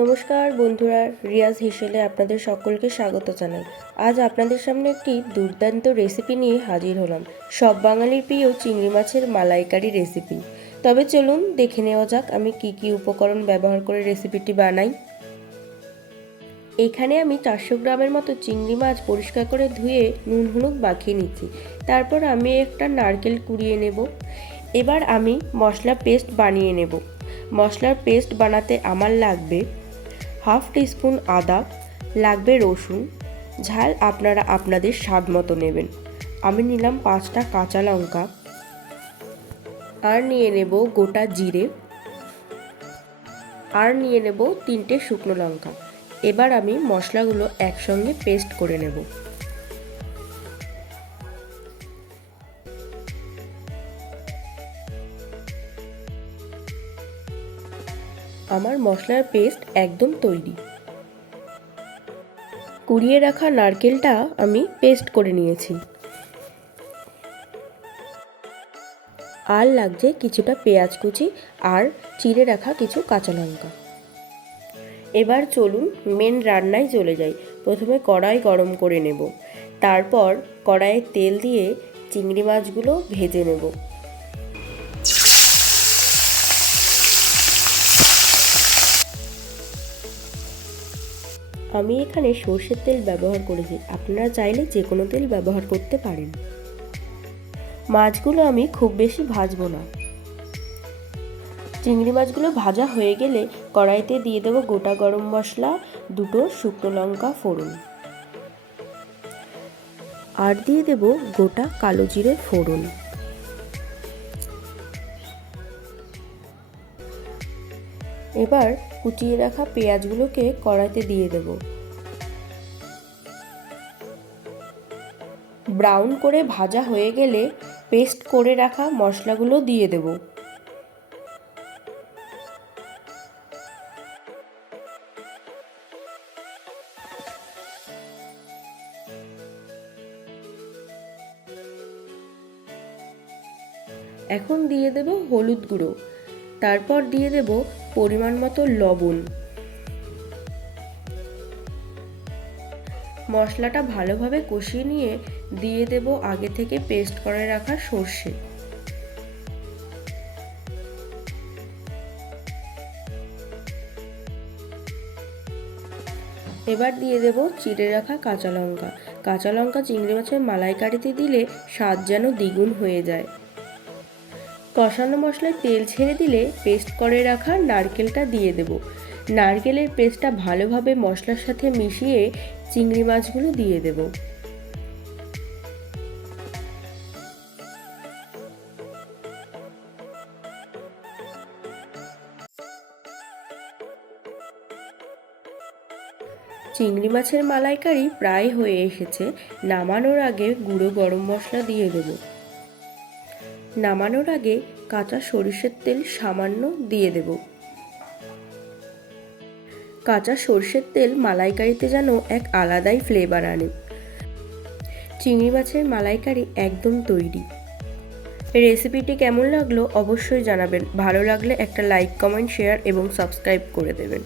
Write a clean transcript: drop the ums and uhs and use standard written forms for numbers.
নমস্কার বন্ধুরা, রিয়াজ হেসেলে আপনাদের সকলকে স্বাগত জানাই। আজ আপনাদের সামনে একটি দুর্দান্ত রেসিপি নিয়ে হাজির হলাম। সব বাঙালির প্রিয় চিংড়ি মাছের মালাইকারি রেসিপি। তবে চলুন দেখে নেওয়া যাক আমি কি উপকরণ ব্যবহার করে রেসিপিটি বানাই। এখানে আমি 400 গ্রামের মতো চিংড়ি মাছ পরিষ্কার করে ধুয়ে নুন হলুদ মাখিয়ে নিচ্ছি। তারপর আমি একটা নারকেল কুড়িয়ে নেব। এবার আমি মশলা পেস্ট বানিয়ে নেব। মশলার পেস্ট বানাতে আমার লাগবে হাফ টিস্পুন আদা, লাগবে রসুন, ঝাল আপনারা আপনাদের স্বাদ মতো নেবেন। আমি নিলাম 5টা কাঁচা লঙ্কা, আর নিয়ে নেব গোটা জিরে, আর নিয়ে নেব 3টে শুকনো লঙ্কা। এবার আমি মশলাগুলো একসঙ্গে পেস্ট করে নেব। আমার মশলার পেস্ট একদম তৈরি। কুড়িয়ে রাখা নারকেলটা আমি পেস্ট করে নিয়েছি। আর লাগছে কিছুটা পেঁয়াজ কুচি আর চিড়ে রাখা কিছু কাঁচা লঙ্কা। এবার চলুন মেন রান্নায় চলে যাই। প্রথমে কড়াই গরম করে নেব। তারপর কড়াইয়ে তেল দিয়ে চিংড়ি মাছগুলো ভেজে নেব। আমি এখানে সর্ষের তেল ব্যবহার করেছি, আপনারা চাইলে যে কোনো তেল ব্যবহার করতে পারেন। মাছগুলো আমি খুব বেশি ভাজবো না। চিংড়ি মাছগুলো ভাজা হয়ে গেলে কড়াইতে দিয়ে দেবো গোটা গরম মশলা, 2টো শুকনো লঙ্কা ফোড়ন, আর দিয়ে দেব গোটা কালো জিরে ফোড়ন। এবার কুচিয়ে রাখা পেঁয়াজগুলোকে কড়াইতে দিয়ে দেব। ব্রাউন করে ভাজা হয়ে গেলে পেস্ট করে রাখা মশলাগুলো দিয়ে দেব। এখন দিয়ে দেব হলুদ গুঁড়ো, তারপর দিয়ে দেব পরিমাণ মতো লবণ। মশলাটা ভালোভাবে কষিয়ে নিয়ে দিয়ে দেব আগে থেকে পেস্ট করে রাখা সর্ষে। এবার দিয়ে দেব চিড়ে রাখা কাঁচা লঙ্কা। কাঁচা লঙ্কা চিংড়ি মাছের মালাইকারিতে দিলে স্বাদ যেন দ্বিগুণ হয়ে যায়। কষানো মশলায় তেল ছেড়ে দিলে পেস্ট করে রাখা নারকেলটা দিয়ে দেব। নারকেলের পেস্টটা ভালোভাবে মশলার সাথে মিশিয়ে চিংড়ি মাছগুলো দিয়ে দেব। চিংড়ি মাছের মালাইকারি প্রায় হয়ে এসেছে। নামানোর আগে গুঁড়ো গরম মশলা দিয়ে দেব। নামানোর আগে কাঁচা সরিষার তেল সামান্য দিয়ে দেব। কাঁচা সর্ষের তেল মালাইকারিতে যেন এক আলাদাই ফ্লেভার আনে। চিংড়ি মাছের মালাইকারি একদম তৈরি। রেসিপিটি কেমন লাগলো অবশ্যই জানাবেন। ভালো লাগলে একটা লাইক, কমেন্ট, শেয়ার এবং সাবস্ক্রাইব করে দেবেন।